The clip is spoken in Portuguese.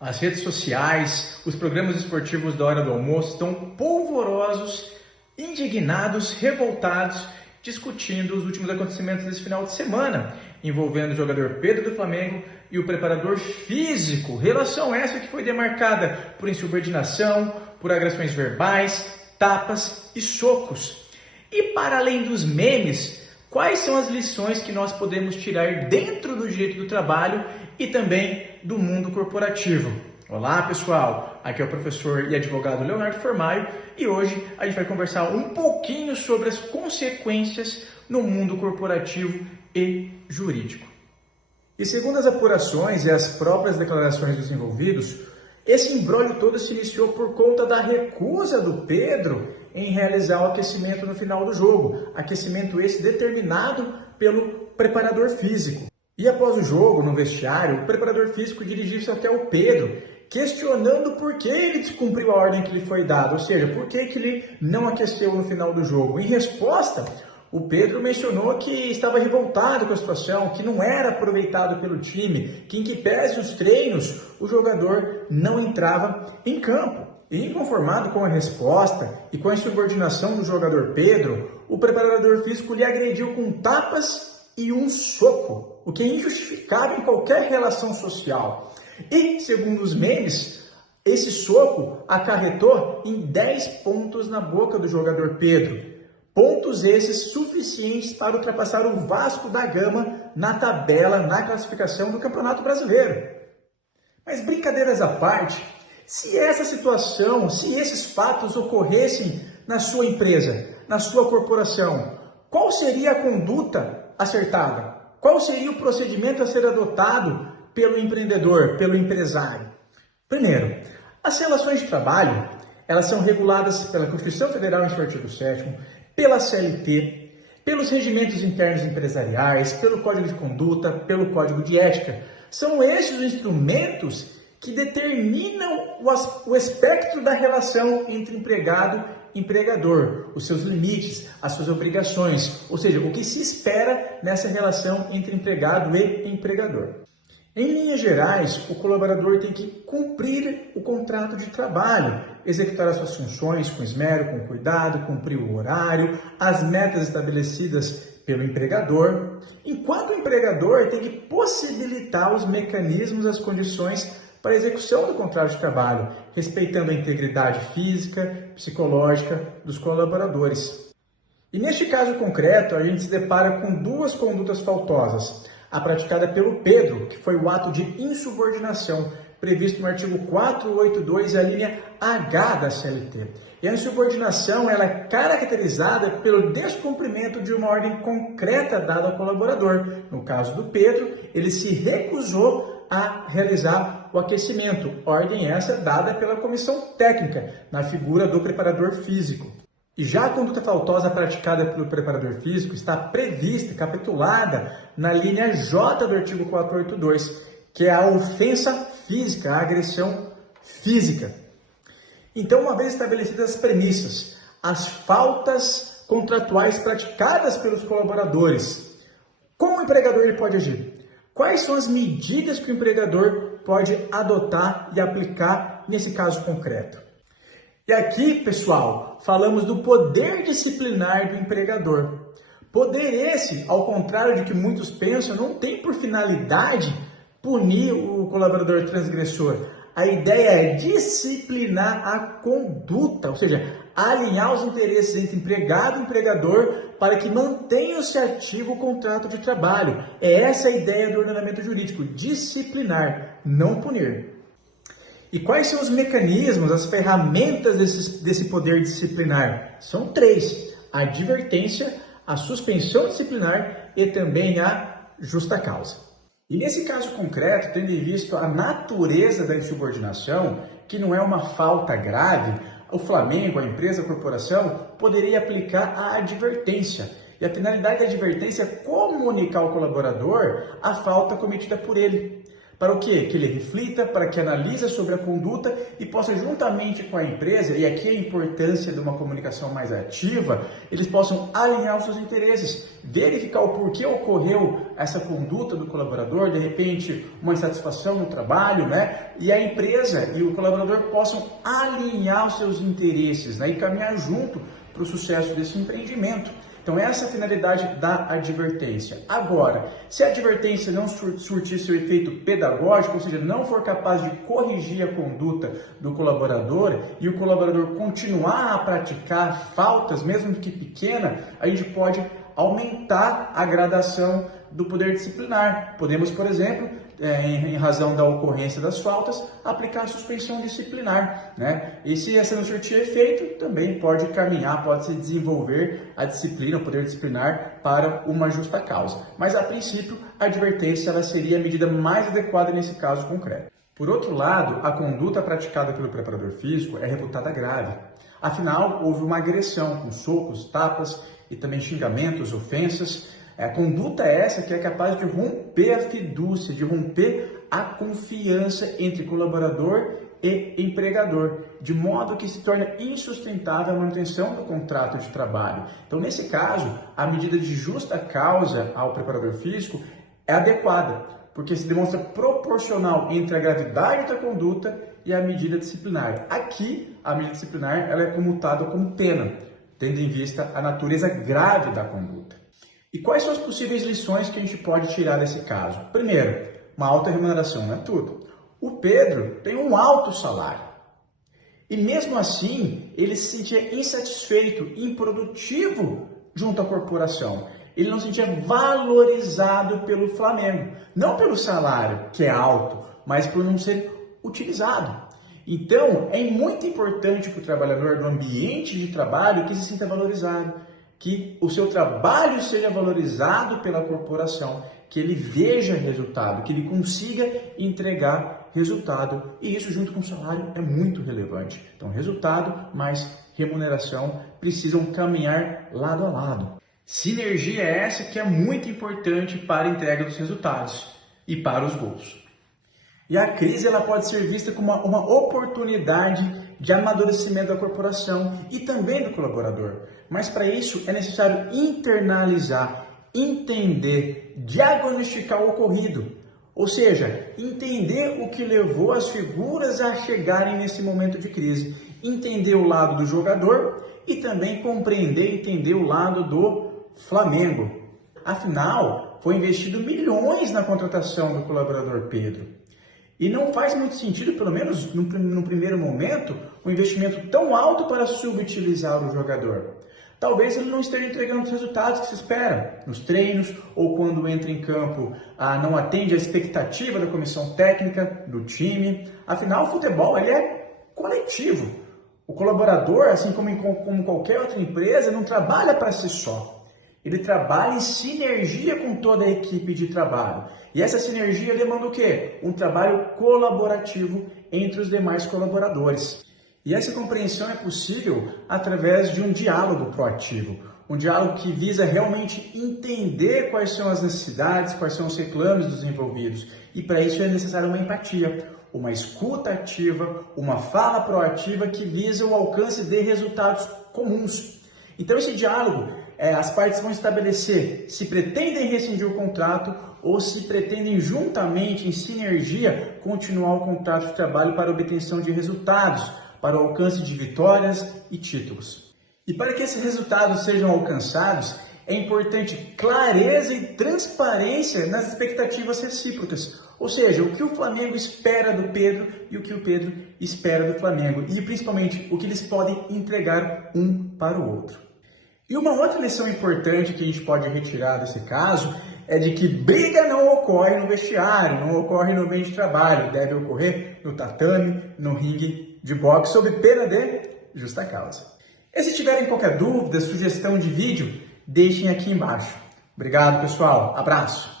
As redes sociais, os programas esportivos da hora do almoço estão polvorosos, indignados, revoltados, discutindo os últimos acontecimentos desse final de semana, envolvendo o jogador Pedro do Flamengo e o preparador físico. Relação essa que foi demarcada por insubordinação, por agressões verbais, tapas e socos. E para além dos memes, quais são as lições que nós podemos tirar dentro do direito do trabalho e também do mundo corporativo? Olá pessoal, aqui é o professor e advogado Leonardo Formaio e hoje a gente vai conversar um pouquinho sobre as consequências no mundo corporativo e jurídico. E segundo as apurações e as próprias declarações dos envolvidos, esse imbróglio todo se iniciou por conta da recusa do Pedro em realizar o aquecimento no final do jogo, aquecimento esse determinado pelo preparador físico. E após o jogo, no vestiário, o preparador físico dirigiu-se até o Pedro, questionando por que ele descumpriu a ordem que lhe foi dada, ou seja, por que ele não aqueceu no final do jogo. Em resposta, o Pedro mencionou que estava revoltado com a situação, que não era aproveitado pelo time, que em que pese os treinos, o jogador não entrava em campo. E inconformado com a resposta e com a insubordinação do jogador Pedro, o preparador físico lhe agrediu com tapas e um soco, o que é injustificável em qualquer relação social. E, segundo os memes, esse soco acarretou em 10 pontos na boca do jogador Pedro. Pontos esses suficientes para ultrapassar o Vasco da Gama na tabela, na classificação do Campeonato Brasileiro. Mas brincadeiras à parte, se essa situação, se esses fatos ocorressem na sua empresa, na sua corporação, qual seria a conduta acertada? Qual seria o procedimento a ser adotado pelo empreendedor, pelo empresário? Primeiro, as relações de trabalho, elas são reguladas pela Constituição Federal em seu artigo 7º, pela CLT, pelos regimentos internos empresariais, pelo Código de Conduta, pelo Código de Ética. São esses os instrumentos que determinam o espectro da relação entre empregado e empregador, os seus limites, as suas obrigações, ou seja, o que se espera nessa relação entre empregado e empregador. Em linhas gerais, o colaborador tem que cumprir o contrato de trabalho, executar as suas funções com esmero, com cuidado, cumprir o horário, as metas estabelecidas pelo empregador, enquanto o empregador tem que possibilitar os mecanismos, as condições para a execução do contrato de trabalho, respeitando a integridade física, psicológica dos colaboradores. E neste caso concreto, a gente se depara com duas condutas faltosas. A praticada pelo Pedro, que foi o ato de insubordinação, previsto no artigo 482, a linha H da CLT. E a insubordinação ela é caracterizada pelo descumprimento de uma ordem concreta dada ao colaborador. No caso do Pedro, ele se recusou a realizar o aquecimento, ordem essa dada pela comissão técnica, na figura do preparador físico. E já a conduta faltosa praticada pelo preparador físico está prevista, capitulada na linha J do artigo 482, que é a ofensa física, a agressão física. Então, uma vez estabelecidas as premissas, as faltas contratuais praticadas pelos colaboradores, como o empregador ele pode agir? Quais são as medidas que o empregador pode adotar e aplicar nesse caso concreto? E aqui, pessoal, falamos do poder disciplinar do empregador. Poder esse, ao contrário de que muitos pensam, não tem por finalidade punir o colaborador transgressor. A ideia é disciplinar a conduta, ou seja, alinhar os interesses entre empregado e empregador para que mantenha-se ativo o contrato de trabalho. É essa a ideia do ordenamento jurídico, disciplinar, não punir. E quais são os mecanismos, as ferramentas desse poder disciplinar? São 3, a advertência, a suspensão disciplinar e também a justa causa. E nesse caso concreto, tendo em vista a natureza da insubordinação, que não é uma falta grave, o Flamengo, a empresa, a corporação, poderia aplicar a advertência. E a finalidade da advertência é comunicar ao colaborador a falta cometida por ele. Para o quê? Que ele reflita, para que analise sobre a conduta e possa, juntamente com a empresa, e aqui a importância de uma comunicação mais ativa, eles possam alinhar os seus interesses, verificar o porquê ocorreu essa conduta do colaborador, de repente uma insatisfação no trabalho, né? E a empresa e o colaborador possam alinhar os seus interesses, né? E caminhar junto para o sucesso desse empreendimento. Então essa é a finalidade da advertência. Agora, se a advertência não surtir seu efeito pedagógico, ou seja, não for capaz de corrigir a conduta do colaborador e o colaborador continuar a praticar faltas, mesmo que pequena, a gente pode aumentar a gradação do poder disciplinar. Podemos, por exemplo, em razão da ocorrência das faltas, aplicar a suspensão disciplinar, né? E se essa não surtir efeito, também pode caminhar, pode se desenvolver a disciplina, o poder disciplinar para uma justa causa. Mas, a princípio, a advertência ela seria a medida mais adequada nesse caso concreto. Por outro lado, a conduta praticada pelo preparador físico é reputada grave. Afinal, houve uma agressão com socos, tapas e também xingamentos, ofensas. A conduta é essa que é capaz de romper a fidúcia, de romper a confiança entre colaborador e empregador, de modo que se torna insustentável a manutenção do contrato de trabalho. Então, nesse caso, a medida de justa causa ao preparador físico é adequada, porque se demonstra proporcional entre a gravidade da conduta e a medida disciplinar. Aqui, a medida disciplinar ela é comutada como pena, tendo em vista a natureza grave da conduta. E quais são as possíveis lições que a gente pode tirar desse caso? Primeiro, uma alta remuneração não é tudo. O Pedro tem um alto salário. E mesmo assim, ele se sentia insatisfeito, improdutivo junto à corporação. Ele não se sentia valorizado pelo Flamengo. Não pelo salário, que é alto, mas por não ser utilizado. Então, é muito importante para o trabalhador no ambiente de trabalho que se sinta valorizado, que o seu trabalho seja valorizado pela corporação, que ele veja resultado, que ele consiga entregar resultado. E isso, junto com o salário, é muito relevante. Então, resultado mais remuneração precisam caminhar lado a lado. Sinergia é essa que é muito importante para a entrega dos resultados e para os gols. E a crise ela pode ser vista como uma oportunidade de amadurecimento da corporação e também do colaborador. Mas para isso é necessário internalizar, entender, diagnosticar o ocorrido. Ou seja, entender o que levou as figuras a chegarem nesse momento de crise. Entender o lado do jogador e também compreender e entender o lado do Flamengo. Afinal, foi investido milhões na contratação do colaborador Pedro. E não faz muito sentido, pelo menos no primeiro momento, um investimento tão alto para subutilizar o jogador. Talvez ele não esteja entregando os resultados que se espera nos treinos ou quando entra em campo não atende à expectativa da comissão técnica, do time. Afinal, o futebol ele é coletivo. O colaborador, assim como qualquer outra empresa, não trabalha para si só. Ele trabalha em sinergia com toda a equipe de trabalho. E essa sinergia demanda o quê? Um trabalho colaborativo entre os demais colaboradores. E essa compreensão é possível através de um diálogo proativo. Um diálogo que visa realmente entender quais são as necessidades, quais são os reclames dos envolvidos. E para isso é necessária uma empatia, uma escuta ativa, uma fala proativa que visa o alcance de resultados comuns. Então esse diálogo, as partes vão estabelecer se pretendem rescindir o contrato ou se pretendem juntamente, em sinergia, continuar o contrato de trabalho para a obtenção de resultados, para o alcance de vitórias e títulos. E para que esses resultados sejam alcançados, é importante clareza e transparência nas expectativas recíprocas. Ou seja, o que o Flamengo espera do Pedro e o que o Pedro espera do Flamengo. E principalmente, o que eles podem entregar um para o outro. E uma outra lição importante que a gente pode retirar desse caso é de que briga não ocorre no vestiário, não ocorre no meio de trabalho. Deve ocorrer no tatame, no ringue de boxe, sob pena de justa causa. E se tiverem qualquer dúvida, sugestão de vídeo, deixem aqui embaixo. Obrigado, pessoal. Abraço!